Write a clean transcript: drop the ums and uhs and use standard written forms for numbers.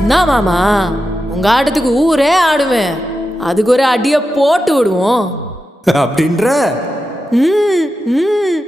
என்ன மாமா, உங்க ஆட்டத்துக்கு ஊரே ஆடுவேன். அதுக்கு ஒரு அடிய போட்டு விடுவோம் அப்படின்ற ம் ம்